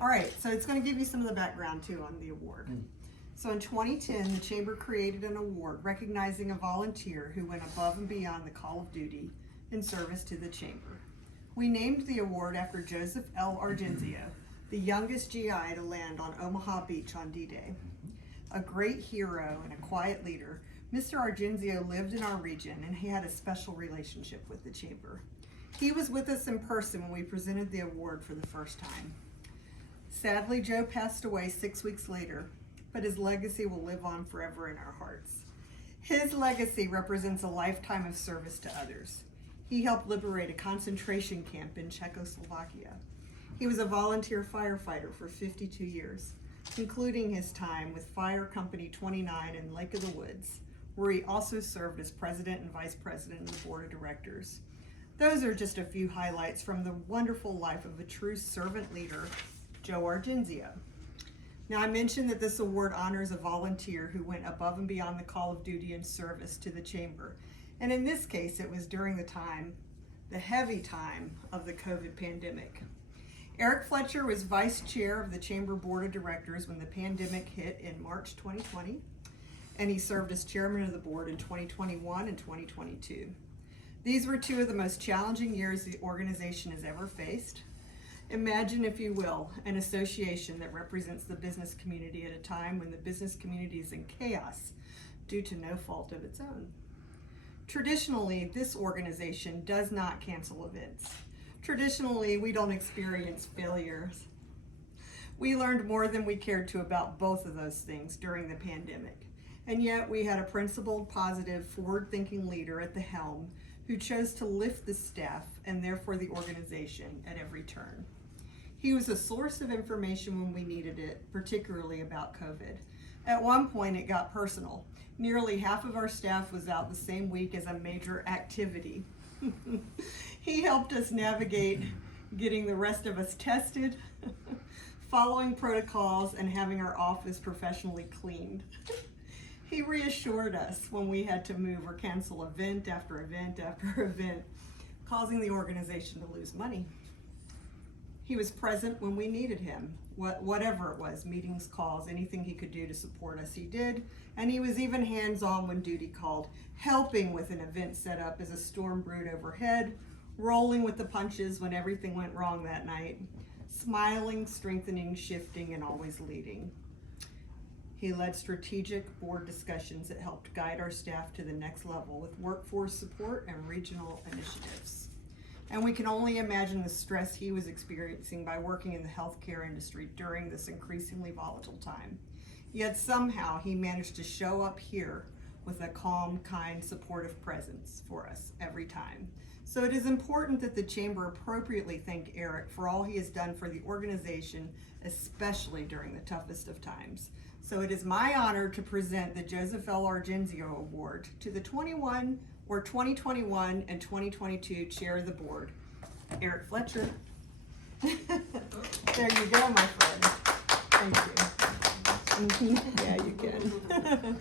All right, so it's going to give you some of the background too on the award. So in 2010, the Chamber created an award recognizing a volunteer who went above and beyond the call of duty in service to the Chamber. We named the award after Joseph L. Argenzio, the youngest GI to land on Omaha Beach on D-Day. A great hero and a quiet leader, Mr. Argenzio lived in our region and he had a special relationship with the Chamber. He was with us in person when we presented the award for the first time. Sadly, Joe passed away 6 weeks later, but his legacy will live on forever in our hearts. His legacy represents a lifetime of service to others. He helped liberate a concentration camp in Czechoslovakia. He was a volunteer firefighter for 52 years, including his time with Fire Company 29 in Lake of the Woods, where he also served as president and vice president of the board of directors. Those are just a few highlights from the wonderful life of a true servant leader, Joe Argenzio. Now, I mentioned that this award honors a volunteer who went above and beyond the call of duty in service to the Chamber. And in this case, it was during the heavy time of the COVID pandemic. Eric Fletcher was vice chair of the Chamber Board of Directors when the pandemic hit in March 2020, and he served as chairman of the board in 2021 and 2022. These were two of the most challenging years the organization has ever faced. Imagine, if you will, an association that represents the business community at a time when the business community is in chaos due to no fault of its own. Traditionally, this organization does not cancel events. Traditionally, we don't experience failures. We learned more than we cared to about both of those things during the pandemic. And yet we had a principled, positive, forward-thinking leader at the helm who chose to lift the staff and therefore the organization at every turn. He was a source of information when we needed it, particularly about COVID. At one point, it got personal. Nearly half of our staff was out the same week as a major activity. He helped us navigate getting the rest of us tested, following protocols, and having our office professionally cleaned. He reassured us when we had to move or cancel event after event after event, causing the organization to lose money. He was present when we needed him, whatever it was, meetings, calls, anything he could do to support us, he did. And he was even hands-on when duty called, helping with an event set up as a storm brewed overhead, rolling with the punches when everything went wrong that night, smiling, strengthening, shifting, and always leading. He led strategic board discussions that helped guide our staff to the next level with workforce support and regional initiatives. And we can only imagine the stress he was experiencing by working in the healthcare industry during this increasingly volatile time. Yet somehow he managed to show up here with a calm, kind, supportive presence for us every time. So it is important that the Chamber appropriately thank Eric for all he has done for the organization, especially during the toughest of times. So it is my honor to present the Joseph L. Argenzio Award to the 2021 and 2022 Chair of the Board, Eric Fletcher. There you go, my friend. Thank you. Yeah, you can.